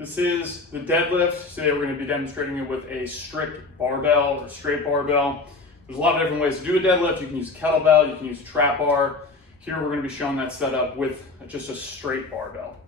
This is the deadlift. Today we're going to be demonstrating it with a strict barbell or straight barbell. There's a lot of different ways to do a deadlift. You can use a kettlebell, you can use a trap bar. Here we're going to be showing that setup with just a straight barbell.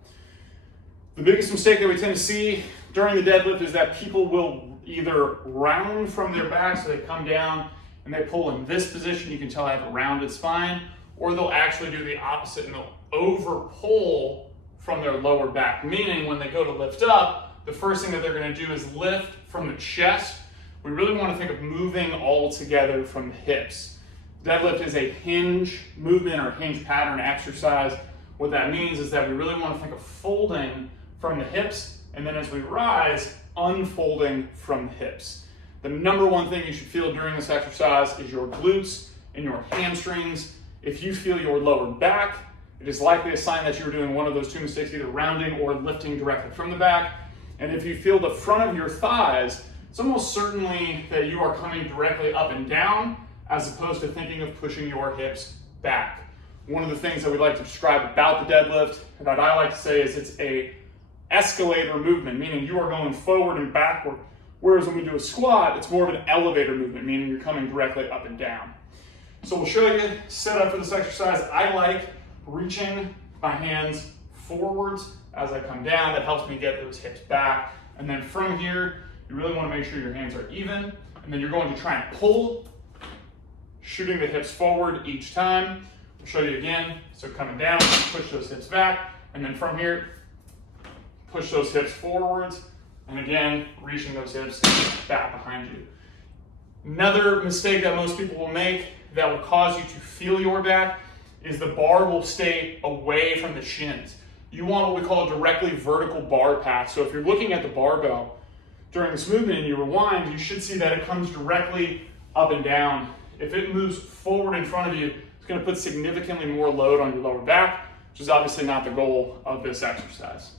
The biggest mistake that we tend to see during the deadlift is that people will either round from their back, so they come down and they pull in this position. You can tell I have a rounded spine, or they'll actually do the opposite and they'll over pull from their lower back, meaning when they go to lift up, the first thing that they're going to do is lift from the chest. We really want to think of moving all together from the hips. Deadlift is a hinge movement or hinge pattern exercise. What that means is that we really want to think of folding from the hips, and then as we rise, unfolding from the hips. The number one thing you should feel during this exercise is your glutes and your hamstrings. If you feel your lower back, it is likely a sign that you're doing one of those two mistakes, either rounding or lifting directly from the back. And if you feel the front of your thighs, it's almost certainly that you are coming directly up and down as opposed to thinking of pushing your hips back. One of the things that we like to describe about the deadlift, that I like to say, is it's a escalator movement, meaning you are going forward and backward. Whereas when we do a squat, it's more of an elevator movement, meaning you're coming directly up and down. So we'll show you set up for this exercise. I like reaching my hands forwards as I come down. That helps me get those hips back. And then from here, you really want to make sure your hands are even. And then you're going to try and pull, shooting the hips forward each time. We'll show you again. So coming down, push those hips back. And then from here, push those hips forwards. And again, reaching those hips back behind you. Another mistake that most people will make that will cause you to feel your back is the bar will stay away from the shins. You want what we call a directly vertical bar path. So if you're looking at the barbell during this movement and you rewind, you should see that it comes directly up and down. If it moves forward in front of you, it's going to put significantly more load on your lower back, which is obviously not the goal of this exercise.